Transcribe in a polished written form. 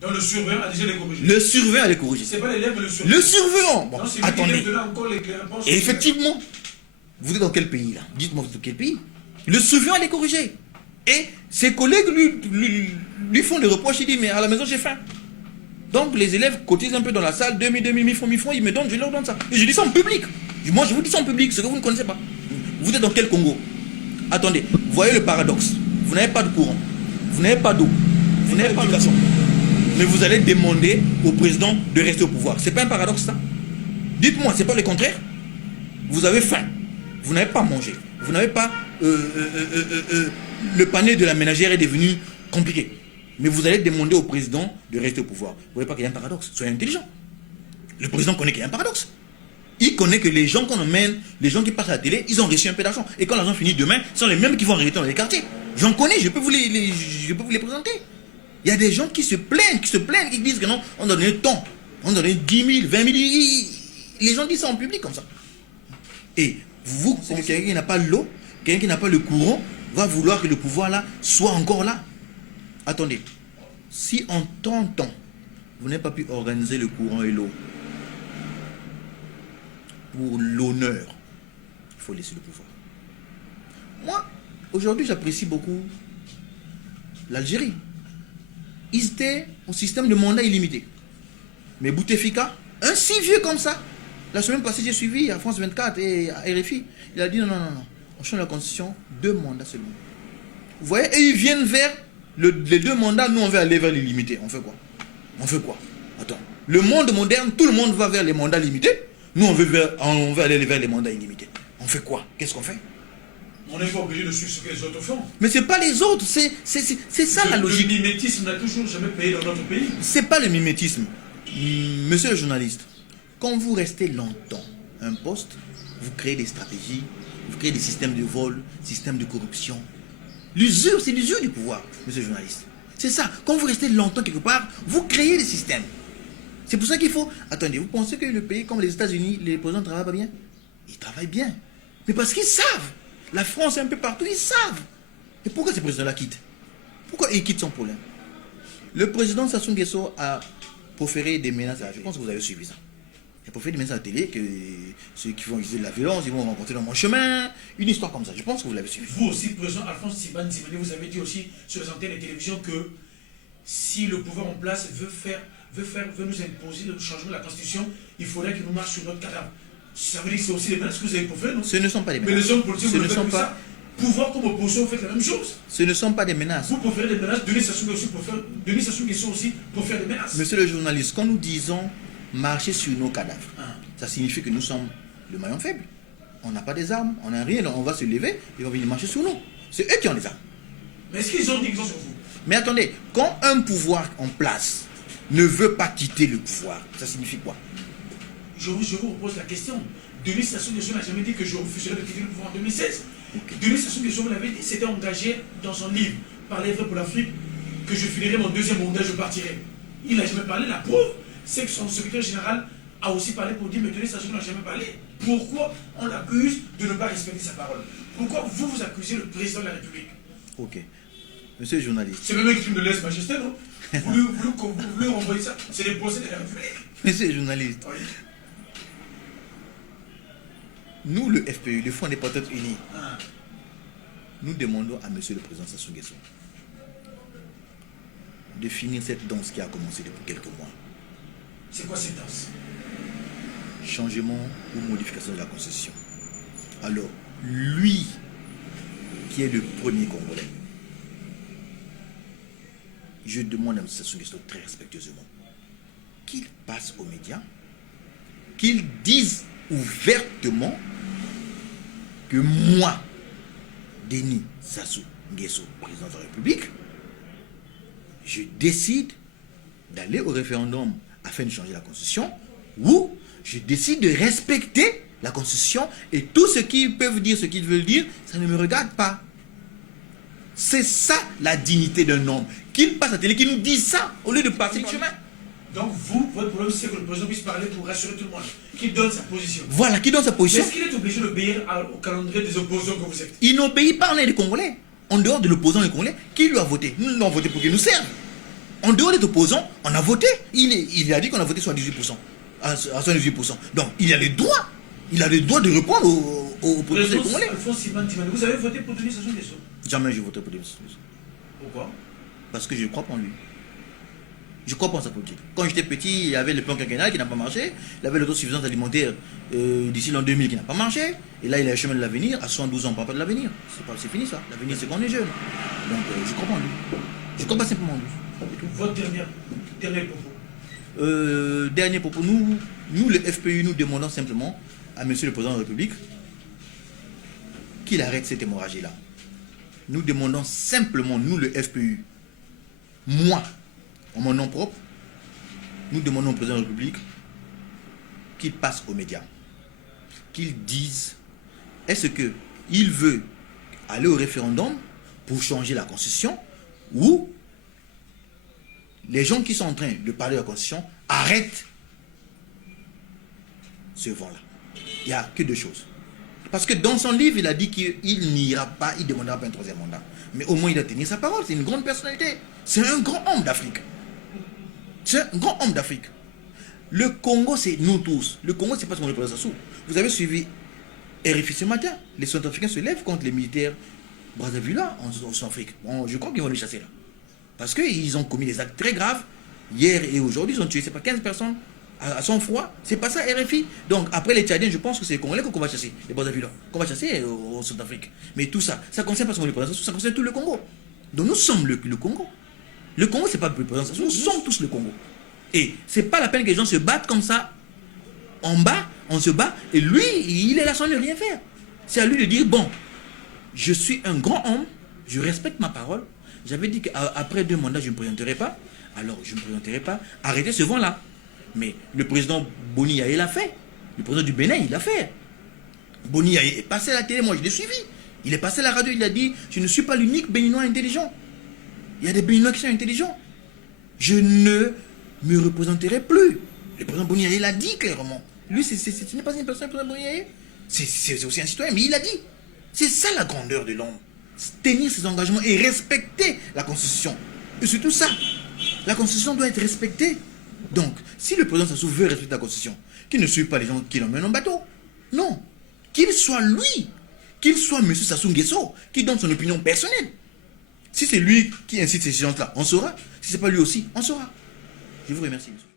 Donc le surveillant a déjà les corrigé. Le surveillant a les corrigé. C'est pas l'élève, mais le surveillant. Le surveillant. Bon, attendez. Et effectivement, vous êtes dans quel pays là? Dites-moi, vous êtes dans quel pays? Le surveillant a les corrigé. Et ses collègues lui font des reproches. Il dit, mais à la maison, j'ai faim. Donc les élèves cotisent un peu dans la salle, 2000 francs, ils me donnent, je leur donne ça. Et je dis ça en public. Moi, je vous dis ça en public, ce que vous ne connaissez pas. Vous êtes dans quel Congo? Attendez, voyez le paradoxe. Vous n'avez pas de courant, vous n'avez pas d'eau, vous n'avez pas d'éducation. Mais vous allez demander au président de rester au pouvoir. C'est pas un paradoxe ça? Dites-moi, c'est pas le contraire? Vous avez faim, vous n'avez pas mangé, vous n'avez pas... le panier de la ménagère est devenu compliqué. Mais vous allez demander au président de rester au pouvoir. Vous ne voyez pas qu'il y a un paradoxe? Soyez intelligent. Le président connaît qu'il y a un paradoxe. Il connaît que les gens qu'on emmène, les gens qui passent à la télé, ils ont reçu un peu d'argent. Et quand l'argent finit demain, ce sont les mêmes qui vont arrêter dans les quartiers. J'en connais, je peux vous les présenter. Il y a des gens qui se plaignent, qui disent que non, on doit donner tant, on doit donner 10 000, 20 000. Les gens disent ça en public comme ça. Et vous, quelqu'un qui n'a pas l'eau, quelqu'un qui n'a pas le courant, va vouloir que le pouvoir là soit encore là. Attendez, si en tant de temps, vous n'avez pas pu organiser le courant et l'eau, pour l'honneur, il faut laisser le pouvoir. Moi, aujourd'hui, j'apprécie beaucoup l'Algérie. Ils étaient au système de mandat illimité. Mais Bouteflika, un si vieux comme ça, la semaine passée, j'ai suivi à France 24 et à RFI, il a dit non, on change la constitution, 2 mandats seulement. Vous voyez, et ils viennent vers les 2 mandats, nous on veut aller vers l'illimité. On fait quoi? Attends, le monde moderne, tout le monde va vers les mandats limités. Nous, on veut aller vers les mandats illimités. On fait quoi? Qu'est-ce qu'on fait? On n'est pas obligé de suivre ce que les autres font. Mais c'est pas les autres, c'est ça la logique. Le mimétisme n'a toujours jamais payé dans notre pays. C'est pas le mimétisme. Monsieur le journaliste, quand vous restez longtemps à un poste, vous créez des stratégies, vous créez des systèmes de vol, systèmes de corruption. L'usure, c'est l'usure du pouvoir, monsieur le journaliste. C'est ça. Quand vous restez longtemps quelque part, vous créez des systèmes. C'est pour ça qu'il faut... Attendez, vous pensez que le pays comme les États-Unis, les présidents ne travaillent pas bien? Ils travaillent bien. Mais parce qu'ils savent. La France est un peu partout, ils savent. Et pourquoi ces présidents-là quittent? Pourquoi ils quittent sans problème? Le président Sassou Nguesso a proféré des menaces. Je pense que vous avez suivi ça. Il a proféré des menaces à la télé que ceux qui vont utiliser de la violence, ils vont rencontrer dans mon chemin. Une histoire comme ça. Je pense que vous l'avez suivi. Vous aussi, président Alphonse Sibane Djimani, vous avez dit aussi sur les antennes de télévision que si le pouvoir en place veut nous imposer le changement de la Constitution, il faudrait qu'il nous marche sur notre cadavre. Ça veut dire que c'est aussi des menaces que vous avez proférées, non? Ce ne sont pas des menaces. Mais les hommes politiques, vous ne faites pas ça. Pouvoir comme opposition, vous faites la même chose. Ce ne sont pas des menaces. Vous préférez des menaces, Denis Sassou Nguesso aussi pour faire des menaces. Monsieur le journaliste, quand nous disons marcher sur nos cadavres, ça signifie que nous sommes le maillon faible. On n'a pas des armes, on n'a rien, on va se lever et on va venir marcher sur nous. C'est eux qui ont des armes. Mais est-ce qu'ils ont dit qu'ils ont sur vous? Mais attendez, quand un pouvoir en place ne veut pas quitter le pouvoir, ça signifie quoi? Je vous repose la question. Denis Sassou Nguesso n'a jamais dit que je refuserais de quitter le pouvoir en 2016. Okay. Denis Sassou Nguesso, vous l'avez dit, s'était engagé dans son livre « Parler vrai pour l'Afrique » que je finirai mon 2e mandat, je partirai. Il n'a jamais parlé. La preuve, c'est que son secrétaire général a aussi parlé pour dire « Mais Denis Sassou n'a jamais parlé. Pourquoi on l'accuse de ne pas respecter sa parole? Pourquoi vous accusez le président de la République ?» Ok. Monsieur le journaliste. C'est même un crime de lèse-majesté, non? Vous voulez renvoyer ça? C'est des procès de la République. Monsieur le journaliste. Oui. Nous, le FPU, le Front des Patriotes Unis, nous demandons à monsieur le président Sassou Nguesso de finir cette danse qui a commencé depuis quelques mois. C'est quoi cette danse? Changement ou modification de la Constitution. Alors, lui, qui est le premier Congolais, je demande à M. Sassou Nguesso très respectueusement qu'il passe aux médias, qu'il dise ouvertement que moi, Denis Sassou Nguesso, président de la République, je décide d'aller au référendum afin de changer la Constitution, ou je décide de respecter la Constitution et tout ce qu'ils peuvent dire, ce qu'ils veulent dire, ça ne me regarde pas. C'est ça la dignité d'un homme. Qu'il passe à la télé, qu'il nous dise ça au lieu de passer le chemin. Donc vous, votre problème, c'est que le président puisse parler pour rassurer tout le monde, qu'il donne sa position. Voilà, qu'il donne sa position. Est-ce qu'il est obligé d'obéir au calendrier des opposants que vous êtes? Il n'obéit pas, on est des Congolais. En dehors de l'opposant des Congolais, qui lui a voté? Nous l'avons voté pour qu'il nous serve. En dehors d'être opposant, on a voté. Il a dit qu'on a voté 78%. À 78%. Donc, il a le droit. Il a le droit de répondre aux propositions congolais. Alphonse Simon Timani, vous avez voté pour Denis Sassou Nguesso? Jamais je voté pour Denis Sassou Nguesso. Pourquoi? Parce que je crois pas en lui. Je crois pas en sa politique. Quand j'étais petit, il y avait le plan quinquennal qui n'a pas marché. Il avait l'autosuffisance alimentaire d'ici l'an 2000 qui n'a pas marché. Et là, il a le chemin de l'avenir. À 72 ans, on ne parle pas de l'avenir. C'est fini ça. L'avenir, c'est quand on est jeune. Donc, je crois pas en lui. Je crois pas simplement en lui. Votre dernier propos. Dernier propos. Nous, le FPU, nous demandons simplement à Monsieur le Président de la République qu'il arrête cette hémorragie-là. Nous demandons simplement, nous, le FPU, moi, en mon nom propre, nous demandons au Président de la République qu'il passe aux médias, qu'il dise est-ce qu'il veut aller au référendum pour changer la Constitution ou les gens qui sont en train de parler de la Constitution arrêtent ce vent-là. Il n'y a que deux choses. Parce que dans son livre, il a dit qu'il n'ira pas, il ne demandera pas un troisième mandat. Mais au moins, il a tenu sa parole. C'est une grande personnalité. C'est un grand homme d'Afrique. C'est un grand homme d'Afrique. Le Congo, c'est nous tous. Le Congo, c'est pas seulement le président Sassou. Vous avez suivi RFI ce matin. Les Centrafricains se lèvent contre les militaires Brazzaville en Centrafrique. Bon, je crois qu'ils vont les chasser là. Parce qu'ils ont commis des actes très graves. Hier et aujourd'hui, ils ont tué, c'est pas 15 personnes à son froid. C'est pas ça, RFI. Donc, après les Tchadiens, je pense que c'est les Congolais qu'on va chasser, les Brazzaville, qu'on va chasser au Centrafrique. Mais tout ça, ça concerne pas seulement le président Sassou, ça concerne tout le Congo. Donc, nous sommes le Congo. Le Congo, c'est pas le président Sassou, nous sommes tous le Congo. Et c'est pas la peine que les gens se battent comme ça. En bas, on se bat. Et lui, il est là sans ne rien faire. C'est à lui de dire, bon, je suis un grand homme, je respecte ma parole. J'avais dit qu'après 2 mandats, je ne me présenterai pas. Alors, je ne me présenterai pas. Arrêtez ce vent-là. Mais le président Boni Yaye l'a fait. Le président du Bénin, il l'a fait. Boni Yaye est passé à la télé, moi je l'ai suivi. Il est passé à la radio, il a dit, je ne suis pas l'unique Béninois intelligent. Il y a des Béninois qui sont intelligents. Je ne me représenterai plus. Le président Boni Yaye l'a dit clairement. Lui, ce n'est pas une personne, le président Boni Yaye. C'est aussi un citoyen, mais il a dit. C'est ça la grandeur de l'homme. Tenir ses engagements et respecter la Constitution. Et surtout ça, la Constitution doit être respectée. Donc, si le président Sassou veut respecter la Constitution, qu'il ne suive pas les gens qui l'emmènent en bateau. Non. Qu'il soit lui, qu'il soit M. Sassou Nguesso, qui donne son opinion personnelle. Si c'est lui qui incite ces gens-là, on saura. Si ce n'est pas lui aussi, on saura. Je vous remercie, monsieur.